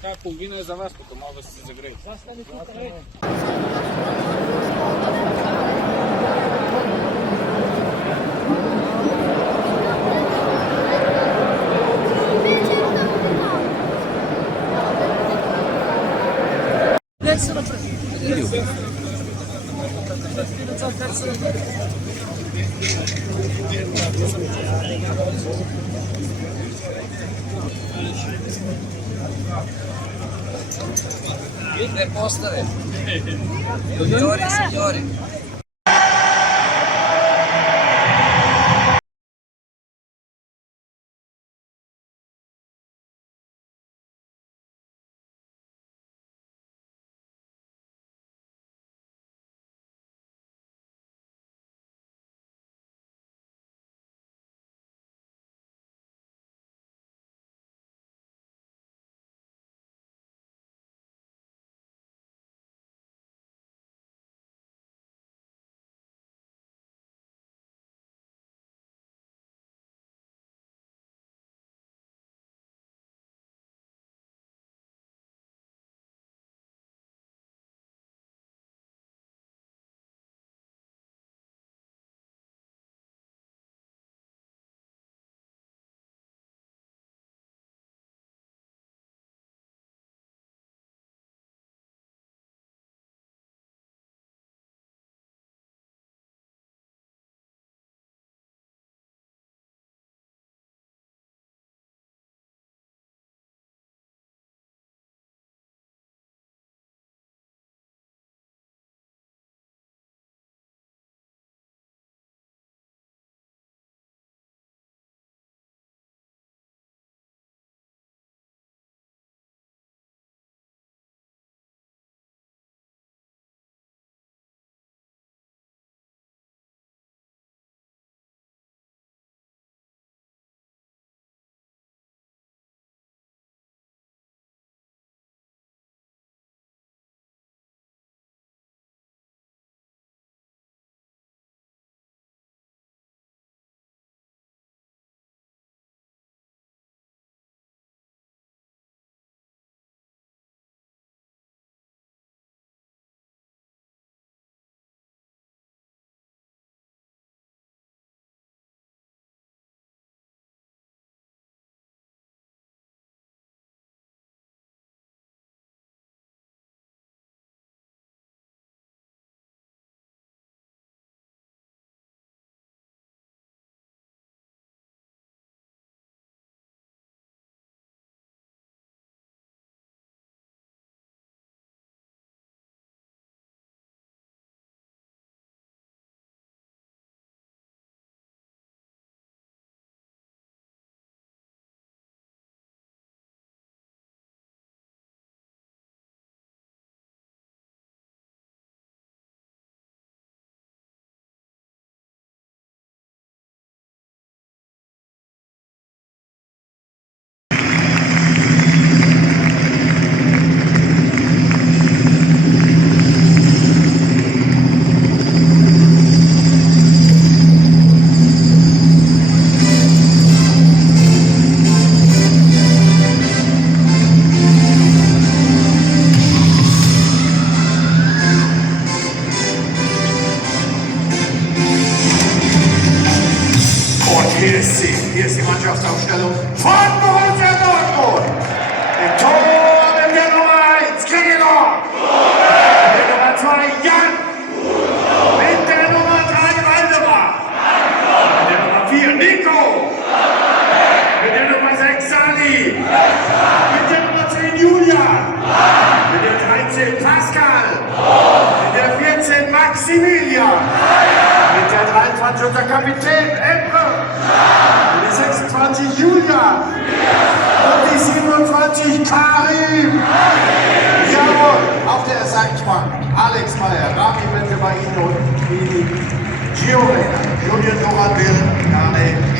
така половина е за вас, като мога да се загрее. Le postare. Signori, signori. Hier ist die Mannschaftsaufstellung von Borussia Dortmund. Im Tor mit der Nummer 1, Gregor. Mit der Nummer 2, Jan. Mit der Nummer 3, Waldemar. Mit der Nummer 4, Nico. Mit der Nummer 6, Sali. Mit der Nummer 10, Julian. Mit der 13, Pascal. Mit der 14, Maximilian. Mit der 23, unser Kapitän, Emre. Mit der 26, Julian. Und die 27, Karim. Jawohl, auf der Ersatzbank, Alex Meyer, Rami Benzebaino und Gio Reyna, Julian Doran Will, Kane